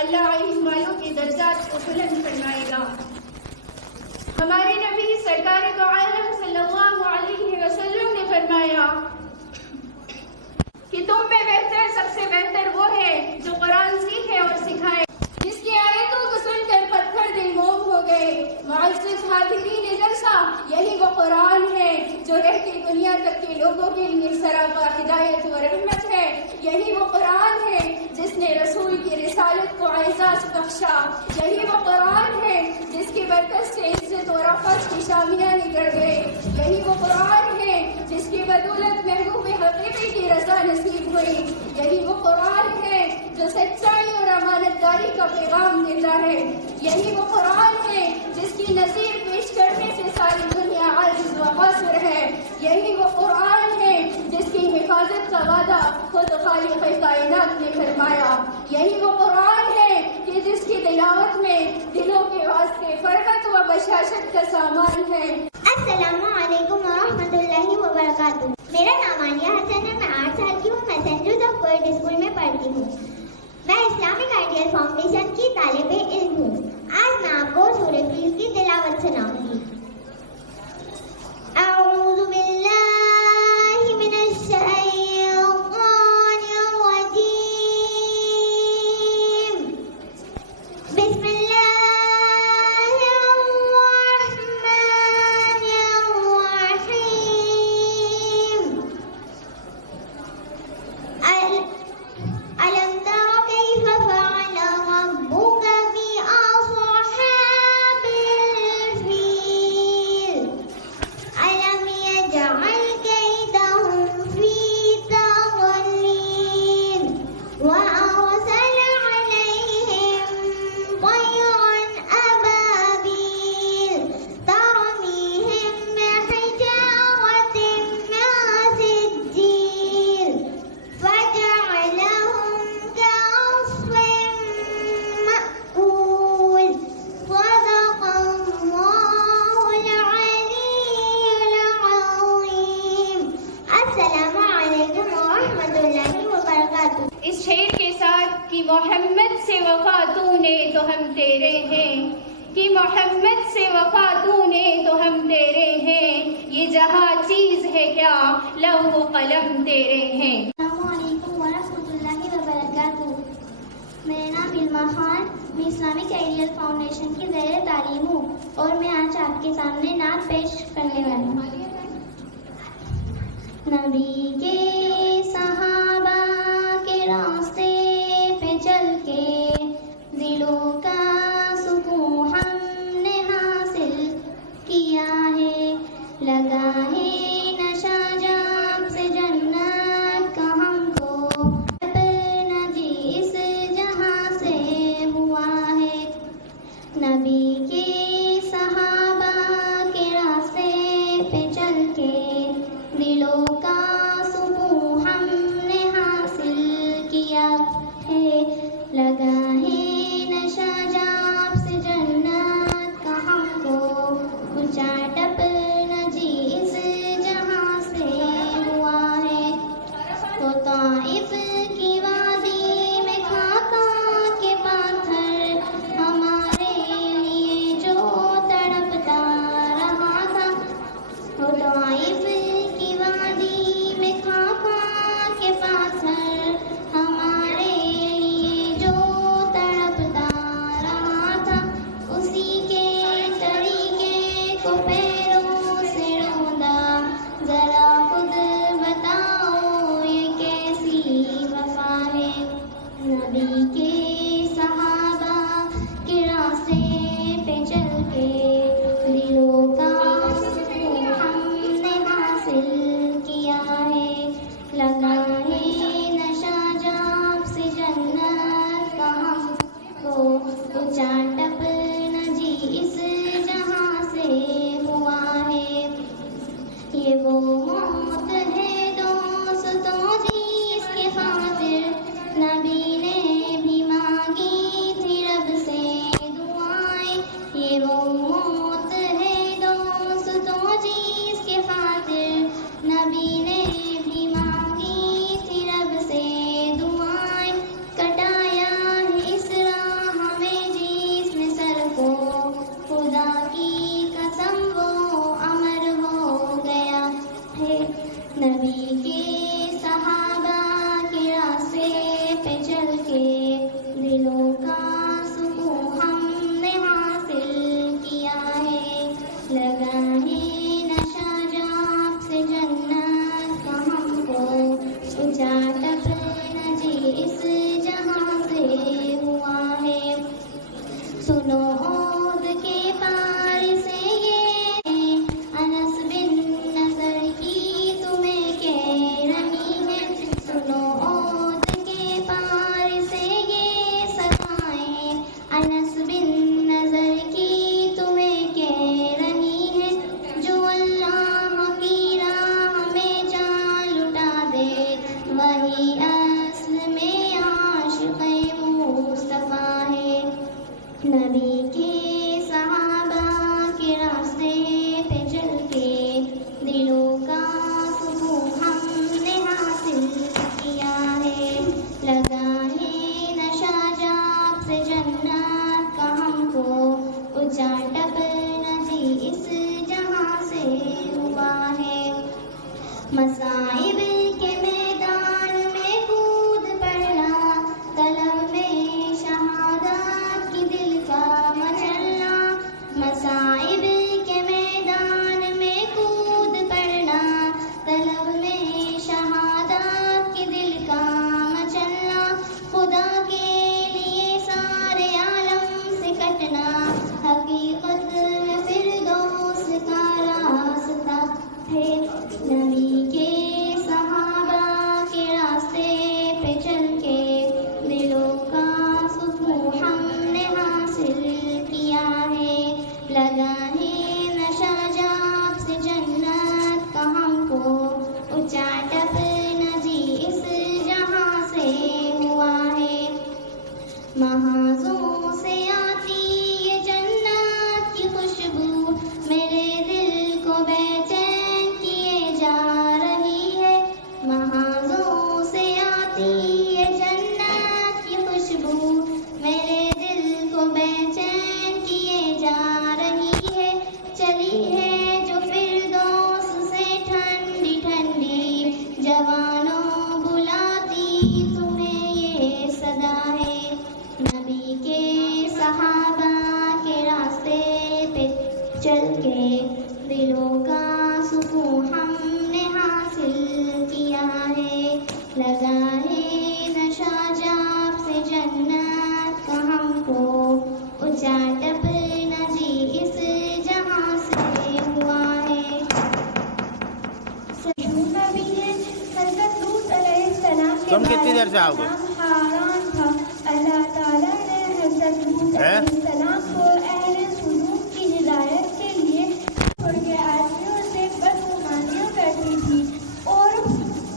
اللہ علم والوں کے درجات کو بلند فرمائے گا۔ ہمارے نبی سرکار دو عالم صلی اللہ علیہ وسلم نے فرمایا کہ تم میں بہتر سب سے بہتر وہ ہے جو قرآن سیکھے اور سکھائے، جس کی آیتوں کو سن کر پتھر دل موم ہو گئے۔ معزز حاضرین جلسہ، یہی وہ قرآن ہے جو رہتی دنیا تک کے لوگوں کے لیے سراپا ہدایت و رحمت ہے۔ یہی وہ قرآن ہے جس نے رسول کی رسالت کو اعزاز بخشا۔ یہی وہ قرآن ہے جس کی برکت سے عزت و رفعت کی شامیاں نکل گئے۔ یہی وہ قرآن ہے جس کی بدولت محبوب حقیقی کی رضا نصیب ہوئی۔ یہی وہ قرآن ہے جو سچائی اور امانت داری کا پیغام دیتا ہے۔ یہی وہ قرآن ہے جس کی نظیر پیش کرنے سے ساری دنیا عاجز و قاصر ہے۔ یہی وہ قرآن ہے جس کی حفاظت کا وعدہ خود خالق کائنات نے فرمایا۔ یہی وہ قرآن ہے کہ جس کی تلاوت میں دلوں کے واسطے فرحت و بشاشت کا سامان ہے۔ السلام علیکم ورحمۃ اللہ وبرکاتہ۔ میرا نام عالیہ حسن ہے، میں 8 سال کی ہوں، میں سینٹ جوزف گرلز اسکول میں پڑھتی ہوں۔ میں اسلامک آئیڈیل فاؤنڈیشن کی طالب علم ہوں۔ آج میں آپ کو سورہ فیل کی تلاوت سناؤں گی۔ اعوذ باللہ من الشیطان الرجیم، بسم اللہ محمد سے وفا تو نے تو ہم تیرے ہیں، کہ محمد سے وفا تو نے تو ہم تیرے ہیں، یہ جہاں چیز ہے کیا لوح و قلم تیرے ہیں۔ السلام علیکم ورحمۃ اللہ وبرکاتہ۔ میرا نام علما خان، میں اسلامک آئیڈیل فاؤنڈیشن کی زیر تعلیم ہوں اور میں آج آپ کے سامنے نعت پیش کرنے والی ہوں۔ نبی کے صحابہ کے راستے پہ چل کے دلوں کا سکون ہم نے حاصل کیا ہے، لگا ہے نشہ جام سے جنت کا ہم کو، اپنا جی اس جہاں سے ہوا ہے۔ نبی کے صحابہ کے راستے پہ چل کے دلوں کا سکون ہم نے حاصل کیا ہے، لگا ہے نشہ جام سے جنت کا ہم کو، اونچا ٹپنا جی اس جہاں سے ہوا ہے۔ تو طائف کی وادی میں کھاتا کے پاتھر ہمارے لیے جو تڑپتا اونچا ٹپنا جی اس جہاں سے ہوا ہے، مصائب کے میدان میں کود پڑنا، طلب میں شہادت کی دل کا مچلنا، مصائب کے میدان میں کود پڑنا، طلب میں شہادت کی دل کا مچلنا، خدا کے لیے سارے عالم سے کٹنا، حقیقت میں فردوس کا راستہ ہے، نبی کے صحابہ کے راستے پہ چل کے دلوں کا سکون ہم نے حاصل کیا ہے، لگا ہے نشہ جاب سے جنت کا ہم کو، اونچا ٹپنا جی اس جہاں سے ہوا ہے، محاذوں سے آتی یہ جنت کی خوشبو میرے دل کو بے چین کیے جا رہی ہے، محاذوں سے آتی یہ جنت کی خوشبو میرے دل کو بے چین کیے جا رہی ہے، چلی ہے جو فردوس سے ٹھنڈی ٹھنڈی، جوانوں بلاتی تمہیں یہ صدا ہے، نبی کے صحابہ کے راستے پہ چل کے دلوں کا سکون ہم نے حاصل کیا ہے، لگا ہے نشہ جاب سے جنت کا ہم کو، اونچا ٹپنا جی اس جہاں سے ہوا ہے، سجودہ بھی ہے حضرت لوط علیہ السلام کے تم کتنی دیر سے آؤ گے؟ نام حاران تھا، اللہ تعالیٰ نے حضرت لوط علیہ السلام کو اہل سلوک کی ہدایت کے لیے چھوڑ کے آدمیوں سے بدگمانیاں کرتی تھی اور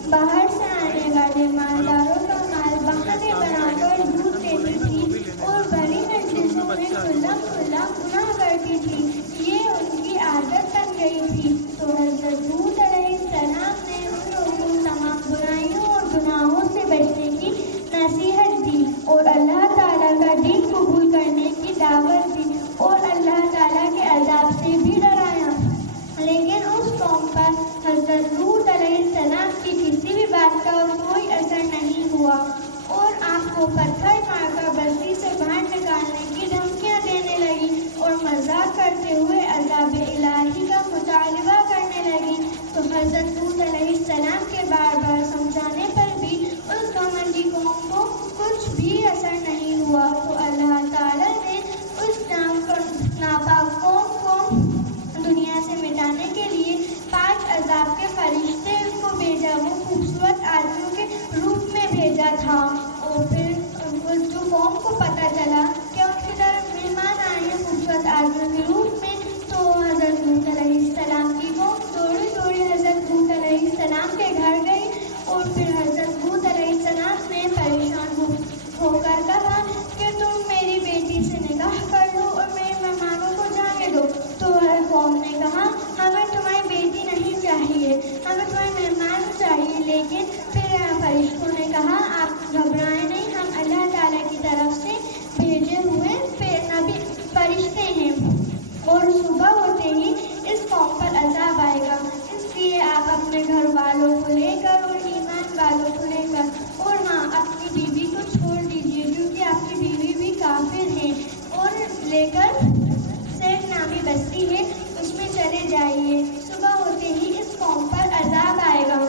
باہر سے آنے والے مالداروں کا مال بہانے بنا کر لوٹ لیتی تھی اور بڑی مجلسوں میں کھلا کھلا گناہ کرتی تھی، یہ ان کی عادت بن گئی تھی، تو حضرت لوط علیہ السلام نے ان لوگوں کو تمام برائیوں اور گناہوں سے بچنے کی نصیحت دی اور اللہ تعالیٰ کا دین قبول کرنے کی دعوت دی اور اللہ تعالیٰ کے عذاب سے بھی ڈرایا، لیکن اس قوم پر حضرت لوط علیہ السلام کی کسی بھی بات کا کوئی اثر نہیں ہوا اور آپ کو پتھر مار کر بستی سے باہر نکالنے کی دھمکیاں دینے لگی اور مذاق کرتے ہوئے عذاب الہی کا مطالبہ کرنے لگی، تو حضرت لوط علیہ السلام کے بار بار سمجھانے پر بھی اس گھمنڈی قوم کو کچھ بھی اثر نہیں ہوا، تو اللہ تعالیٰ نے اس ناپاک قوم کو دنیا سے مٹانے کے لیے 5 عذاب کے فرشتے کو بھیجا، وہ خوبصورت آدمیوں کے روپ میں بھیجا تھا، اور پھر جو قوم کو پتہ چلا کہ ان کی طرف مہمان آئے ہیں خوبصورت آدمیوں کے روپ میں، تو حضرت لوط علیہ السلام کی قوم دوڑی دوڑی حضرت لوط علیہ السلام کے گھر گئی اور پھر حضرت لوط علیہ السلام نے پریشان ہو کر کہا کہ تم میری بیٹی سے نکاح کر لو اور میرے مہمانوں کو جانے دو، تو ہر قوم نے کہا ہمیں تمہاری بیٹی نہیں چاہیے، ہمیں تمہارے مہمان چاہیے، لیکن پھر فرشتوں نے کہا آپ گھبرائیں نہیں، ہم اللہ تعالیٰ کی طرف سے بھیجے ہوئے نبی فرشتے ہیں اور صبح ہوتے ہی اس قوم پر عذاب آئے گا، اس لیے آپ اپنے گھر والوں کو لے کر اور ایمان والوں کو لے کر اور ہاں اپنی بیوی کو چھوڑ دیجیے کیونکہ آپ کی بیوی بھی کافر ہے، اور لے کر سیٹ نامی بستی ہے اس میں چلے جائیے، صبح ہوتے ہی اس قوم پر عذاب آئے گا،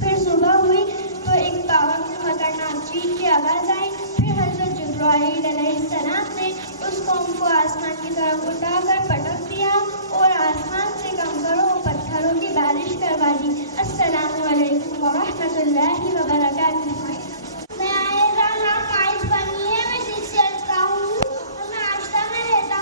پھر صبح ہوئی تو ایک پاون سے خطرناک چیز کی آواز آئی، پھر حضرت جبرائیل علیہ السلام نے اس قوم کو آسمان کی طرف اٹھا کر پٹک دیا اور آسمان سے کنکروں اور پتھروں کی بارش کروا دی۔ السلام علیکم ورحمۃ اللہ وبرکاتہ۔ میں عائشہ بنی ہے، میں 6 ایئرس کا ہوں اور میں آشرم میں رہتا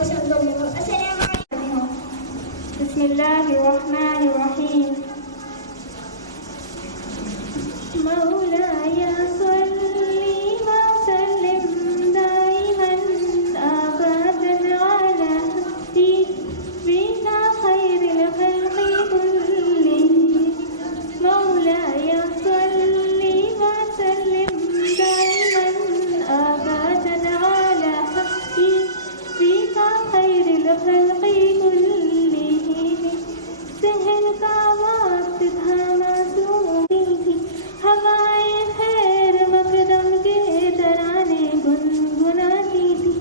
روشن دو ہو. السلام علیکم. بسم اللہ الرحمن الرحیم. مولاي صل وسلم دائما أبدا على حبيبك خير الخلق كلهم. مولاي صل وسلم دائما أبدا على حبيبك خير الخلق كلهم. سحر کا وقت تھا معصوم کی ہوائیں خیر مقدم کے ترانے گنگناتی تھی.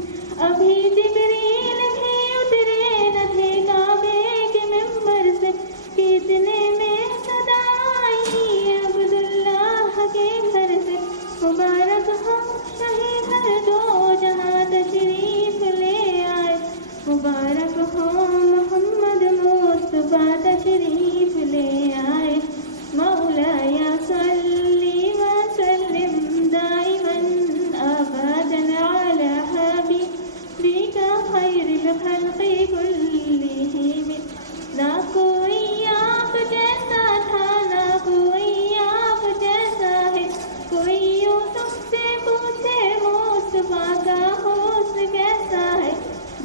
ابھی جبریل بھی اترے نہ تھے کعبے کے ممبر سے کہ اتنے میں صدا آئی عبداللہ کے گھر سے. مبارک ہو شاہی ہر دو جہاں تشریف لے آئے. مبارک ہو محمد مصطفیٰ تشریف لے آئے. مولاي صل وسلم دائما أبدا على حبيبك خير الخلق كلهم. نہ کوئی آپ جیسا تھا نہ کوئی آپ جیسا ہے. کوئی یوسف سے پوچھے مصطفیٰ کا حسن کیسا ہے.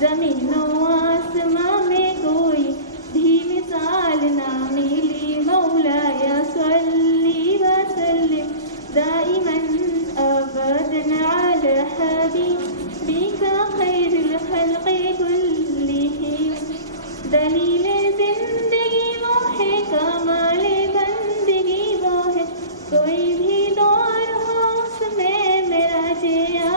زمین و آسمان میں کوئی بھی مثال نہ ملی. مولاي صل وسلم دائما أبدا على حبيبك خير الخلق كلهم. دلیل زندگی وہ ہے کمال بندگی وہ ہے. کوئی بھی دور ہو اس میں میرا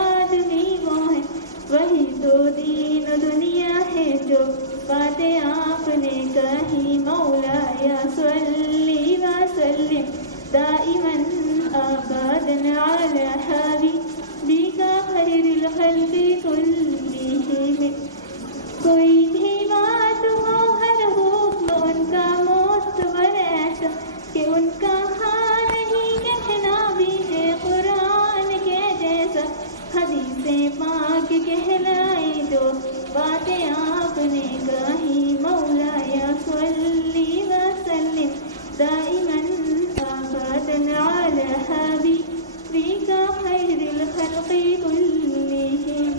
آدمی وہ ہے. وہی تو دین دنیا ہے جو باتیں آپ نے کہی. مولاي صل وسلم دائما أبدا على حبيبك خير الخلق كلهم. کوئی بھی بات ہو ہر حکم ان کا معتبر ایسا کہ ان کا ہاں نہیں کہنا بھی ہے قرآن کے جیسا. حدیث پاک کہلائیں جو باتیں آپ نے کہی. مولاي صل وسلم دائما أبدا على حبيبك خير الخلق كلهم.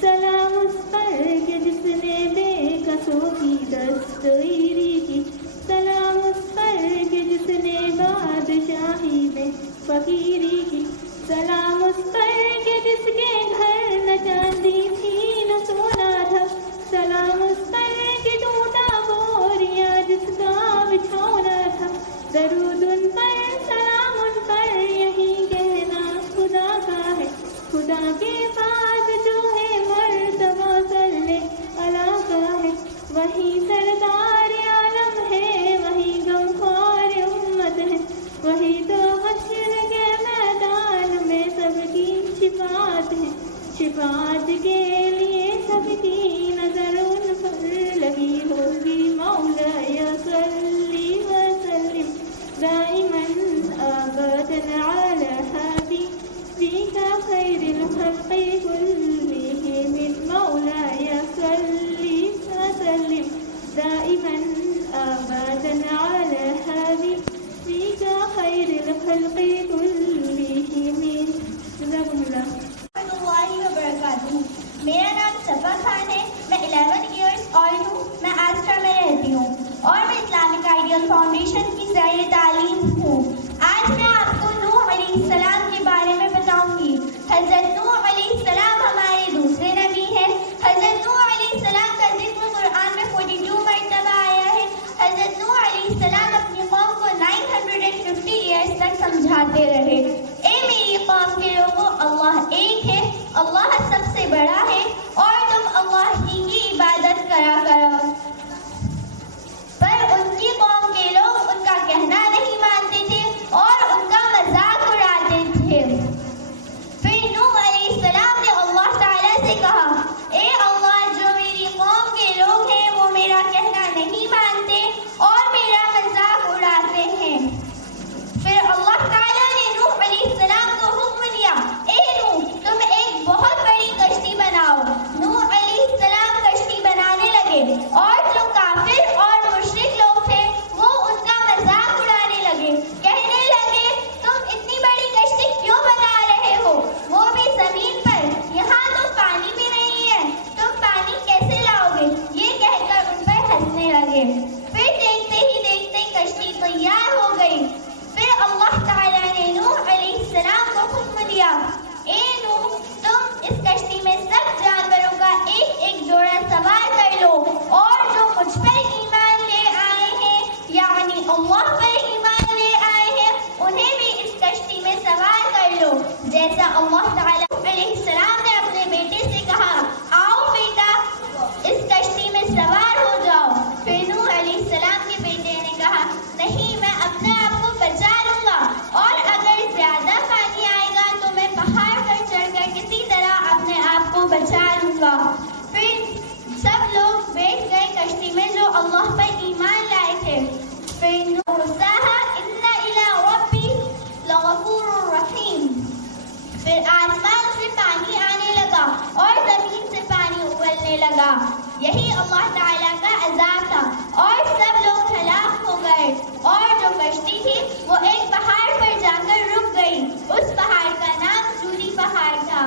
سلام اس پر کہ جس نے بے کسوں کی دستگیری کی. سلام اس پر کہ جس نے بادشاہی میں فقیری کی. سلام اس پر کہ جس کے گھر نہ چاندی تھی نہ سونا تھا. سلام اس پر کہ ٹوٹا بوریا جس کا بچھونا تھا. درود ان پر سلام ان پر یہی کہنا خدا کا ہے. خدا کے بعد جو ہے مرتبہ صلی اللہ کا ہے. وہی سرکار عالم ہے وہی غمخوار امت ہے. وہی تو حشر کے میدان میں سب کی شفاعت ہے. شفاعت کے لیے سب کی نظر ان پر لگی ہوگی. مولاي صل وسلم دائما أبدا على حبيبك خير الخلق كلهم. مولاي صل وسلم دائما أبدا على حبيبك خير الخلق كلهم. جزاكم الله. میرا نام صفا خان ہے. میں 11 ایئرس اولڈ ہوں. میں آسٹرا میں رہتی ہوں اور میں اسلامک آئیڈیل فاؤنڈیشن کی زیر تعلیم ہوں. آج میں آپ کو نوح علیہ السلام کے بارے میں بتاؤں گی. حضرت نوح علیہ السلام ہمارے دوسرے نبی ہیں. حضرت نوح علیہ السلام کا ذکر قرآن میں 42 مرتبہ آیا ہے. حضرت نوح علیہ السلام اپنی قوم کو 950 ایئرس تک سمجھاتے رہے. اے میری قوم کے لوگوں، اللہ ایک ہے، اللہ سب سے بڑا ہے اور تم اللہ ہی کی عبادت کرا کرو. پر ان کی قوم کے لوگ ان کا کہنا نہیں مانتے تھے اور ان کا مذاق اڑاتے تھے. پھر نوح علیہ السلام نے اللہ تعالیٰ سے کہا، اے اللہ، جو میری قوم کے لوگ ہیں وہ میرا کہنا نہیں مانتے اور میرا مذاق اڑاتے ہیں. پھر اللہ تعالیٰ نے نوح علیہ السلام کو حکم دیا، اے نوح، تم ایک بہت بڑی کشتی بناؤ اللہ پر ایمان لے آئے ہیں انہیں بھی اس کشتی میں سوار کر لو، جیسا اللہ تعالیٰ علیہ السلام نے اپنے بیٹے سے کہا، آؤ بیٹا اس کشتی میں سوار ہو جاؤ۔ پھر نوح علیہ السلام کے بیٹے نے کہا، نہیں، میں اپنے آپ کو بچا لوں گا، اور اگر زیادہ پانی آئے گا تو میں پہاڑ پر چڑھ کر کسی طرح اپنے آپ کو بچا لوں گا۔ پھر سب لوگ بیٹھ گئے کشتی میں جو اللہ پر ایمان لائے تھے۔ پھر نوح ان الی ربی لغفور رحیم، پھر آسمان سے پانی آنے لگا اور زمین سے پانی ابلنے لگا، یہی اللہ تعالیٰ کا عذاب تھا، اور سب لوگ ہلاک ہو گئے، اور جو کشتی تھی وہ ایک پہاڑ پر جا کر رک گئی، اس پہاڑ کا نام جودی پہاڑ تھا۔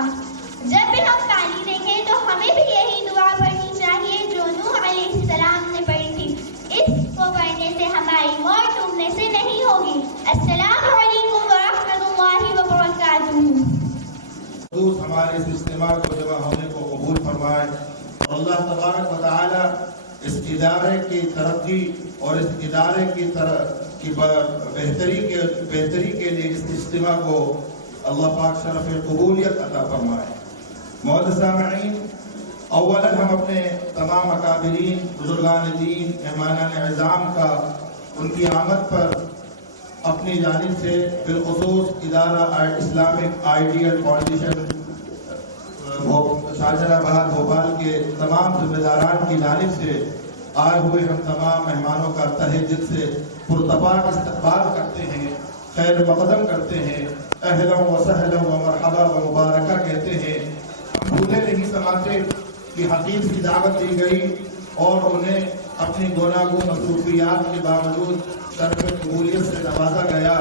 جب بھی ہم پانی دیکھیں تو ہمیں بھی یہی دعا پڑھنی چاہیے جو نوح علیہ السلام نے پڑھی تھی، اس کو پڑھنے سے ہماری موت ڈوبنے سے نہیں ہوگی۔ السلام علیکم ورحمۃ اللہ وبرکاتہ۔ ہمارے اس اجتماع کو جمع ہونے کو قبول فرمائے، اور اللہ تبارک و تعالی اس ادارے کی ترقی اور اس ادارے کی بہتری کے لیے اس اجتماع کو اللہ پاک شرف قبولیت عطا فرمائے۔ معزز سامعین، اولا ہم اپنے تمام اکابرین، بزرگان دین، مہمانان اعظام کا ان کی آمد پر اپنی جانب سے بالخصوص ادارہ اسلامک آئیڈیل فاؤنڈیشن شاہجہاں آباد بھوپال کے تمام ذمہ داران کی جانب سے آئے ہوئے ہم تمام مہمانوں کا تہہ دل سے پرتپاک استقبال کرتے ہیں، خیر مقدم کرتے ہیں، اہلا و سہلا و مرحبا و مبارکہ کہتے ہیں۔ ہم بھولے نہیں سماتے کہ حقیق کی دعوت دی گئی اور انہیں اپنی گوناگون مصروفیات کے باوجود شرف قبولیت سے نوازا گیا،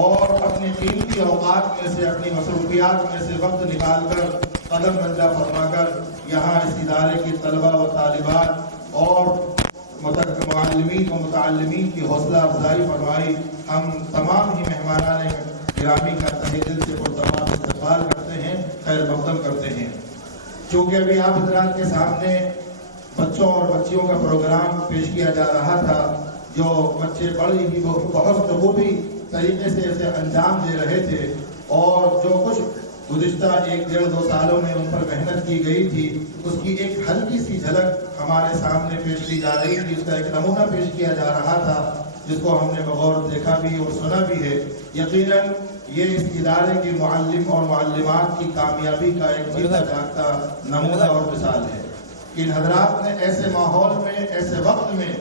اور اپنی قیمتی اوقات میں سے، اپنی مصروفیات میں سے وقت نکال کر قدم رنجہ فرما کر یہاں اس ادارے کی طلبہ و طالبات اور معلمین و متعلمین کی حوصلہ افزائی فرمائی۔ ہم تمام ہی مہمانان گرامی کا تہہ دل سے پرتمام استقبال کرتے ہیں، خیر مقدم کرتے ہیں۔ چونکہ ابھی آپ حضرات کے سامنے بچوں اور بچیوں کا پروگرام پیش کیا جا رہا تھا، جو بچے بڑی ہی بہت بخوبی طریقے سے اسے انجام دے رہے تھے، اور جو کچھ گزشتہ 1-1.5-2 سالوں میں ان پر محنت کی گئی تھی اس کی ایک ہلکی سی جھلک ہمارے سامنے پیش کی جا رہی تھی، اس کا ایک نمونہ پیش کیا جا رہا تھا جس کو ہم نے بغور دیکھا بھی اور سنا بھی ہے۔ یقیناً یہ اس ادارے کے معلم اور معلمات کی کامیابی کا ایک جیتا جاگتا نمونہ اور مثال ہے۔ ان حضرات نے ایسے ماحول میں، ایسے وقت میں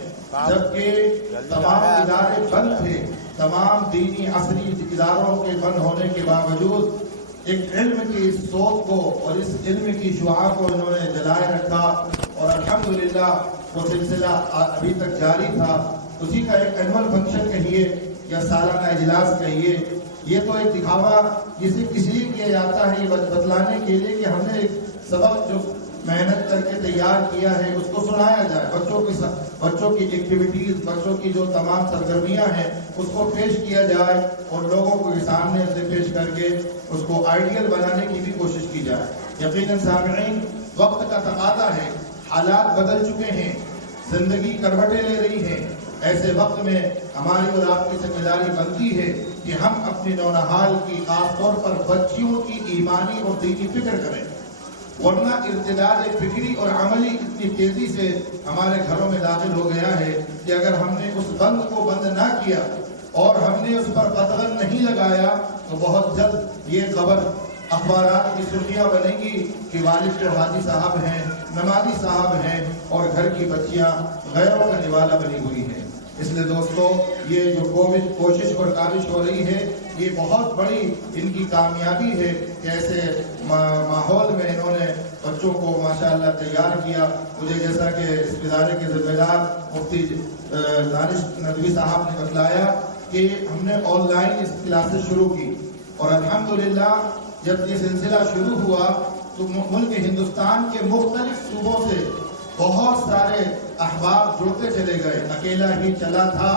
جبکہ تمام ادارے بند تھے، تمام دینی عصری اداروں کے بند ہونے کے باوجود ایک علم کی اس سوچ کو اور اس علم کی شعاع کو انہوں نے جلائے رکھا، اور الحمدللہ وہ سلسلہ ابھی تک جاری تھا۔ اسی کا ایک اینول فنکشن کہیے یا سالانہ اجلاس کہیے، یہ تو ایک دکھاوا صرف اس لیے کیا جاتا ہے، یہ بتلانے کے لیے کہ ہم نے ایک سبق جو محنت کر کے تیار کیا ہے اس کو سنایا جائے، بچوں کی ایکٹیویٹیز، بچوں کی جو تمام سرگرمیاں ہیں اس کو پیش کیا جائے، اور لوگوں کو سامنے سے پیش کر کے اس کو آئیڈیل بنانے کی بھی کوشش کی جائے۔ یقیناً سامعین، وقت کا تقاضا ہے، حالات بدل چکے ہیں، زندگی کروٹیں لے رہی ہیں۔ ایسے وقت میں ہماری اور آپ کی ذمہ داری بنتی ہے کہ ہم اپنے نونہال کی خاص طور پر بچیوں کی ایمانی اور دینی فکر کریں، ورنہ ارتداد فکری اور عملی اتنی تیزی سے ہمارے گھروں میں داخل ہو گیا ہے کہ اگر ہم نے اس بند کو بند نہ کیا اور ہم نے اس پر قدغن نہیں لگایا تو بہت جلد یہ خبر اخبارات کی سرخیاں بنے گی کہ والد تو حاجی صاحب ہیں، نمازی صاحب ہیں، اور گھر کی بچیاں غیروں کا نوالا بنی ہوئی ہیں۔ اس لیے دوستو، یہ جو کوشش اور کاوش ہو رہی ہے یہ بہت بڑی ان کی کامیابی ہے کہ ایسے ماحول میں انہوں نے بچوں کو ماشاءاللہ تیار کیا۔ مجھے جیسا کہ اس ادارے کے ذمہ دار مفتی دانش ندوی صاحب نے بتلایا کہ ہم نے آن لائن اس کلاسز شروع کی، اور الحمدللہ جب یہ سلسلہ شروع ہوا تو ملک ہندوستان کے مختلف صوبوں سے بہت سارے احباب جڑتے چلے گئے، اکیلا ہی چلا تھا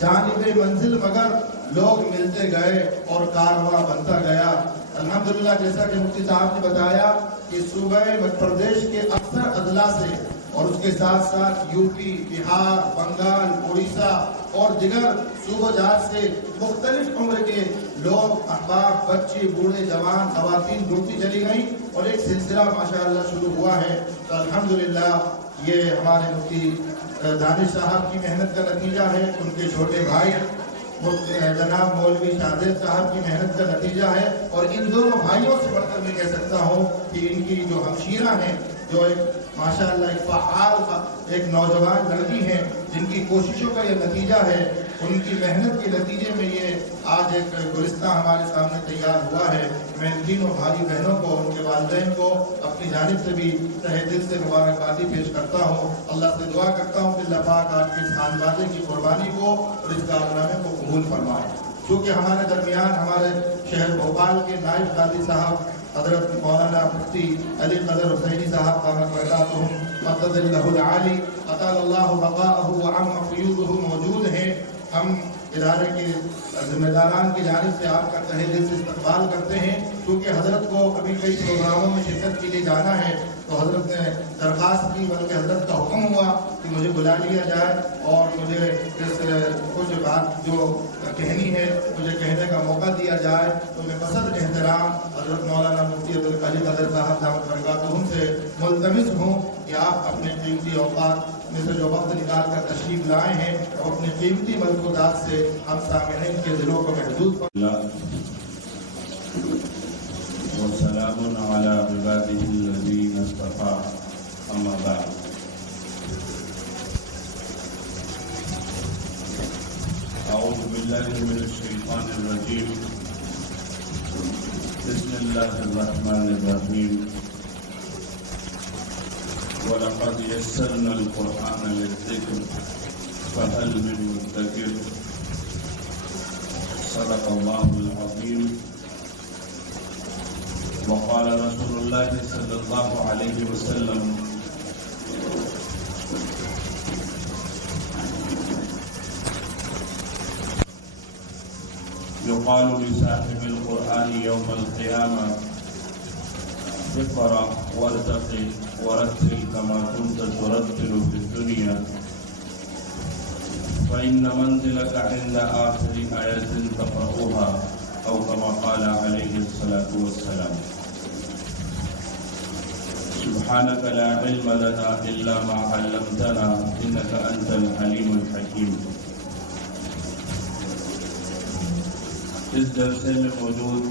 جانب منزل مگر لوگ ملتے گئے اور کارواں بنتا گیا۔ الحمدللہ جیسا کہ مفتی صاحب نے بتایا کہ صوبہ مدھیہ پردیش کے اکثر اضلاع سے اور اس کے ساتھ ساتھ یو پی، بہار، بنگال، اڑیسہ اور دیگر صوبہ جات سے مختلف عمر کے لوگ، احباب، بچے، بوڑھے، جوان، خواتین جڑتی چلی گئیں اور ایک سلسلہ ماشاءاللہ شروع ہوا ہے. تو الحمدللہ یہ ہمارے مفتی دانش صاحب کی محنت کا نتیجہ ہے، ان کے چھوٹے بھائی جناب مولوی شاہزید صاحب کی محنت کا نتیجہ ہے. اور ان دونوں بھائیوں سے بڑھ کر میں کہہ سکتا ہوں کہ ان کی جو ہمشیرہ ہیں، جو ایک ماشاءاللہ ایک فعال ایک نوجوان لڑکی ہیں، جن کی کوششوں کا یہ نتیجہ ہے، ان کی محنت کے نتیجے میں یہ آج ایک گلستہ ہمارے سامنے تیار ہوا ہے. میں ان تینوں بھائی بہنوں کو، ان کے والدین کو اپنی جانب سے بھی تہہ دل سے مبارکبادی پیش کرتا ہوں. اللہ سے دعا کرتا ہوں کہ اللہ پاک آپ کے اس خانوادے کی قربانی کو اور اس کارنامے کو قبول فرمائے. کیونکہ ہمارے درمیان ہمارے شہر بھوپال کے نائب قاضی صاحب حضرت مولانا مفتی علی قدر حسینی صاحب قامت برکاتہم مقدس اللہ العالی اطال اللہ بقاءہ وعم قیودہ موجود ہیں. ہم ادارے کے ذمہ داران کی جانب سے آپ کا تہہ دل سے استقبال کرتے ہیں. کیونکہ حضرت کو ابھی کئی پروگراموں میں شرکت کے لیے جانا ہے، تو حضرت نے درخواست کی، بلکہ حضرت کا حکم ہوا کہ مجھے بلا لیا جائے اور مجھے اس کچھ بات جو کہنی ہے مجھے کہنے کا موقع دیا جائے. تو میں بصدر احترام حضرت مولانا مفتی علی قدر صاحب دعوت برکاتہم سے ملتمس ہوں کہ آپ اپنے قیمتی اوقات میں سے جو وقت نکال کر تشریف لائے ہیں اور اپنے قیمتی ملکوتات سے ہم سامعین کے دلوں کو محدود وسلام على عباده الذين اصطفى اما بعد. اعوذ بالله من الشيطان الرجيم. بسم الله الرحمن الرحيم. ولقد يسرنا القرآن للذكر فهل من مدكر. صدق الله العظيم. وقال رسول الله صلى الله عليه وسلم يقال لصاحب القرآن يوم القيامة اقرأ وارتقي ورتل كما كنت ترتل في الدنيا فإن منزلك عند آخر آية تقرأها أو كما قال عليه الصلاة والسلام. سبحانك لا علم لنا إلا ما علمتنا إنك أنت العليم الحكيم. اس جلسے میں موجود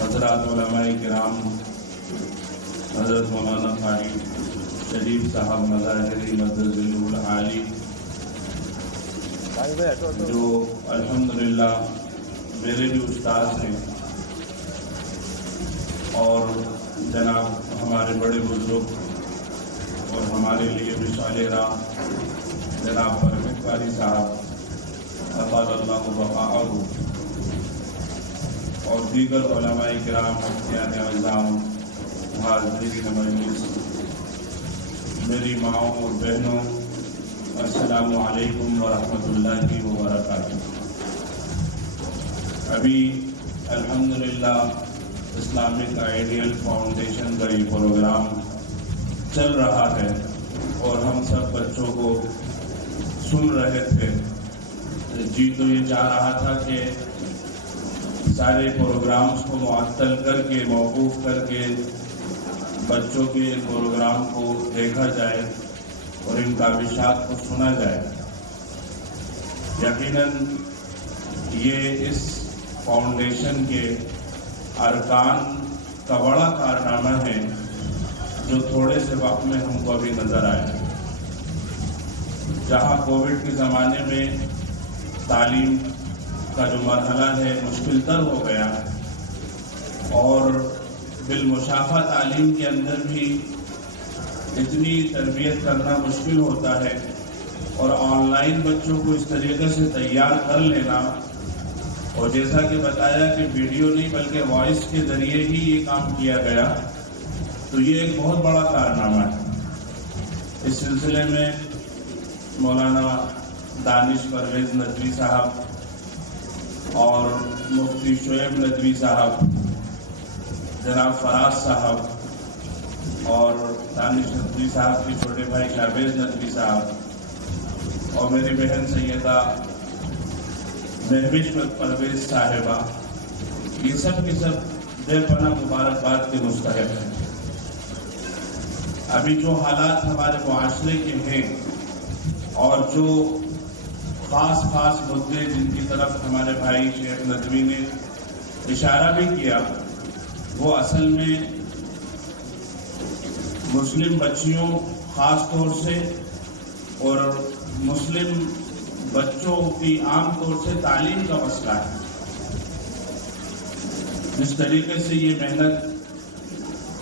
حضرات علماء کرام، حضرت مولانا قاری شریف صاحب مظاہری مقدس العالی، جو الحمدللہ میرے بھی استاد ہیں، اور جناب ہمارے بڑے بزرگ اور ہمارے لیے مثال راہ جناب پرویز قاری صاحب اطال اللہ بقاءہ، اور دیگر علماء کرام، مفتیان اعظام، حاضرین مجلس، میری ماؤں اور بہنوں، السلام علیکم ورحمۃ اللہ وبرکاتہ. ابھی الحمدللہ اسلامک آئیڈیل فاؤنڈیشن کا یہ پروگرام چل رہا ہے اور ہم سب بچوں کو سن رہے تھے. جی تو یہ چاہ رہا تھا کہ سارے پروگرامز کو معطل کر کے، موقوف کر کے بچوں کے پروگرام کو دیکھا جائے اور ان کاوشات کو سنا جائے. یقیناً یہ اس فاؤنڈیشن کے ارکان کا بڑا کارنامہ ہے جو تھوڑے سے وقت میں ہم کو ابھی نظر آئے. جہاں کووڈ کے زمانے میں تعلیم کا جو مرحلہ ہے مشکل تر ہو گیا، اور بالمشافہ تعلیم کے اندر بھی اتنی تربیت کرنا مشکل ہوتا ہے، اور آن لائن بچوں کو اس طریقے سے تیار کر لینا، اور جیسا کہ بتایا کہ ویڈیو نہیں بلکہ وائس کے ذریعے ہی یہ کام کیا گیا، تو یہ ایک بہت بڑا کارنامہ ہے. اس سلسلے میں مولانا دانش پرویز ندوی صاحب اور مفتی شعیب ندوی صاحب، جناب فراز صاحب اور دانش ندوی صاحب کے چھوٹے بھائی شہباز ندوی صاحب، اور میری بہن سیدہ مہوش پرویز صاحبہ، یہ سب کے سب بے پناہ مبارکباد کے مستحق ہیں۔ ابھی جو حالات ہمارے معاشرے کے ہیں اور جو خاص مدعے جن کی طرف ہمارے بھائی شیخ ندوی نے اشارہ بھی کیا، وہ اصل میں مسلم بچیوں خاص طور سے اور مسلم بچوں کی عام طور سے تعلیم کا مسئلہ ہے۔ جس طریقے سے یہ محنت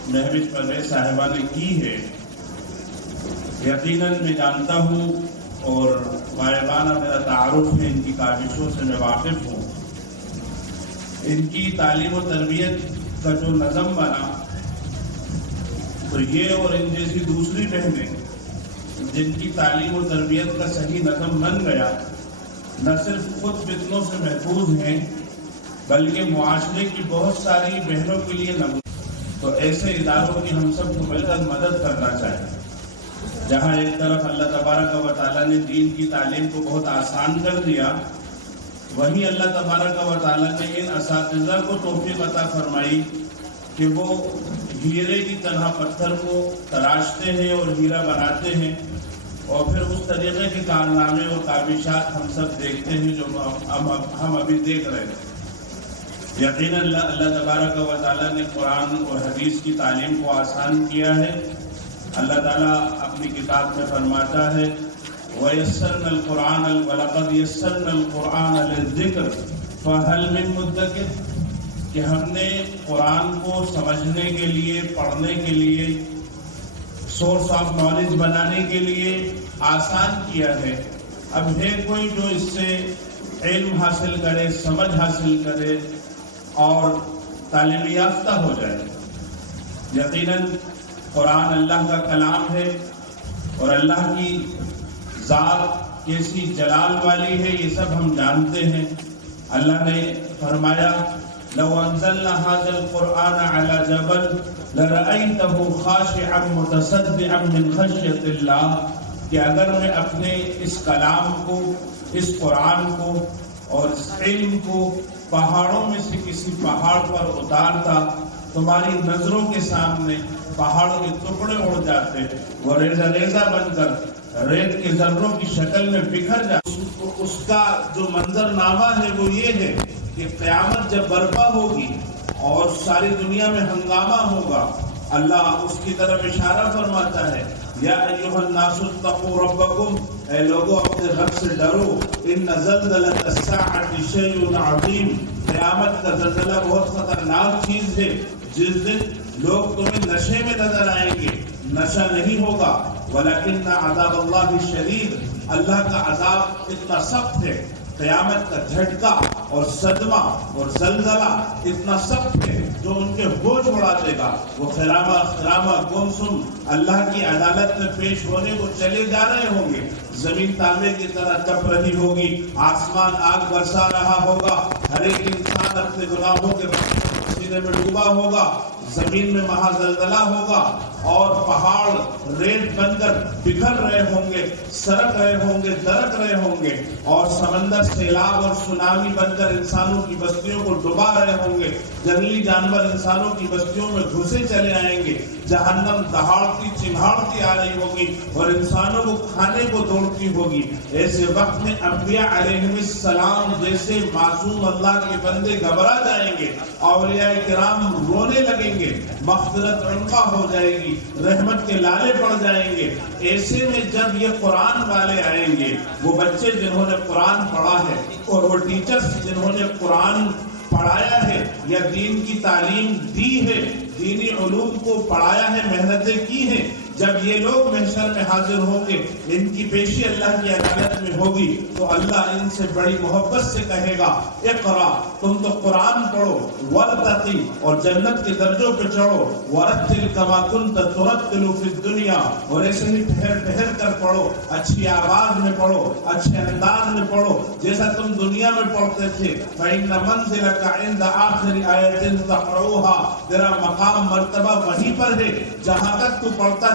مہوش پرویز صاحبہ نے کی ہے، یقیناً میں جانتا ہوں اور غائبانہ میرا تعارف ہے، ان کی کاوشوں سے میں واقف ہوں۔ ان کی تعلیم و تربیت کا جو نظم بنا، تو یہ اور ان جیسی دوسری بہنیں جن کی تعلیم و تربیت کا صحیح نظم بن گیا، نہ صرف خود فتنوں سے محفوظ ہیں بلکہ معاشرے کی بہت ساری بہنوں کے لیے نمونہ۔ تو ایسے اداروں کی ہم سب کو مل کر مدد کرنا چاہیے۔ جہاں ایک طرف اللہ تبارک و تعالیٰ نے دین کی تعلیم کو بہت آسان کر دیا، وہیں اللہ تبارک و تعالیٰ نے ان اساتذہ کو توفیق عطا فرمائی کہ وہ ہیرے کی طرح پتھر کو تراشتے ہیں اور ہیرا بناتے ہیں، اور پھر اس طریقے کے کارنامے اور کاوشات ہم سب دیکھتے ہیں جو ہم ابھی دیکھ رہے ہیں۔ یقیناً اللہ تبارک و تعالیٰ نے قرآن اور حدیث کی تعلیم کو آسان کیا ہے۔ اللہ تعالیٰ اپنی کتاب میں فرماتا ہے وَيَسَّرْنَا الْقُرْآنَ وَلَقَدْ يَسَّرْنَا الْقُرْآنَ لِلذِّكْرِ فَهَلْ مِن مُدَّكِرٍ، کہ ہم نے قرآن کو سمجھنے کے لیے، پڑھنے کے لیے، سورس آف نالج بنانے کے لیے آسان کیا ہے۔ اب ہے کوئی جو اس سے علم حاصل کرے، سمجھ حاصل کرے اور تعلیم یافتہ ہو جائے؟ یقیناً قرآن اللہ کا کلام ہے اور اللہ کی ذات کیسی جلال والی ہے یہ سب ہم جانتے ہیں۔ اللہ نے فرمایا لو انزلنا هذا القرآن على جبل لرأيته خاشعا متصدعا من خشية الله، کہ اگر میں اپنے اس کلام کو، اس قرآن کو اور اس علم کو پہاڑوں میں سے کسی پہاڑ پر اتارتا، تمہاری نظروں کے سامنے پہاڑوں کے ٹکڑے اڑ جاتے، وہ ریزہ ریزہ بن کر ریت کے ذروں کی شکل میں بکھر جاتے۔ اس کا جو منظرنامہ ہے وہ یہ ہے کہ قیامت جب برپا ہوگی اور ساری دنیا میں ہنگامہ ہوگا، اللہ اس کی طرف اشارہ فرماتا ہے یا ایھا الناس اتقوا ربکم، اے لوگوں اپنے رب سے ڈرو، ان زلزلۃ الساعۃ شیء عظیم، قیامت کا زلزلہ بہت خطرناک چیز ہے۔ جس دن لوگ تمہیں نشے میں نظر آئیں گے، نشہ نہیں ہوگا، ولکن عذاب اللہ شدید، اللہ کا عذاب اتنا سخت ہے، قیامت کا جھٹکا اور صدمہ اور زلزلہ اتنا سخت ہے جو ان کے ہوش اڑا دے گا۔ وہ خرامہ گمسم اللہ کی عدالت میں پیش ہونے کو چلے جا رہے ہوں گے، زمین تانبے کی طرح تپ رہی ہوگی، آسمان آگ برسا رہا ہوگا، ہر ایک انسان اپنے گناہوں کے سینے میں ڈوبا ہوگا، زمین میں مہا زلزلہ ہوگا اور پہاڑ ریت بن کر بکھر رہے ہوں گے، سرک رہے ہوں گے، درک رہے ہوں گے، اور سمندر سیلاب اور سونامی بن کر انسانوں کی بستیوں کو ڈبا رہے ہوں گے، جنگلی جانور انسانوں کی بستیوں میں گھسے چلے آئیں گے، جہنم دہاڑتی چنگھاڑتی آ رہی ہوگی اور انسانوں کو کھانے کو دوڑتی ہوگی۔ ایسے وقت میں انبیاء علیہم السلام جیسے معصوم اللہ کے بندے گھبرا جائیں گے، اولیاء کرام رونے لگیں گے، مغفرت عنقا ہو جائے گی، رحمت کے لالے پڑ جائیں گے۔ ایسے میں جب یہ قرآن والے آئیں گے، وہ بچے جنہوں نے قرآن پڑھا ہے اور وہ ٹیچرز جنہوں نے قرآن پڑھایا ہے یا دین کی تعلیم دی ہے، دینی علوم کو پڑھایا ہے، محنتیں کی ہیں، جب یہ لوگ محشر میں حاضر ہوں گے، ان کی پیشی اللہ کی عدالت میں ہوگی، تو اللہ ان سے بڑی محبت سے کہے گا اقرا، تم تو قرآن پڑھو، ورتقی، اور جنت کے درجوں پہ چڑھو، ورتل کما کنت ترتل فی الدنیا، اور ایسے ہی ٹھہر ٹھہر کر پڑھو، اچھی آواز میں پڑھو، اچھے انداز میں پڑھو جیسا تم دنیا میں پڑھتے تھے۔ فإن منزلک عند آخر آیۃ تقرؤها، تیرا مقام مرتبہ وہیں پر ہے جہاں تک تو پڑھتا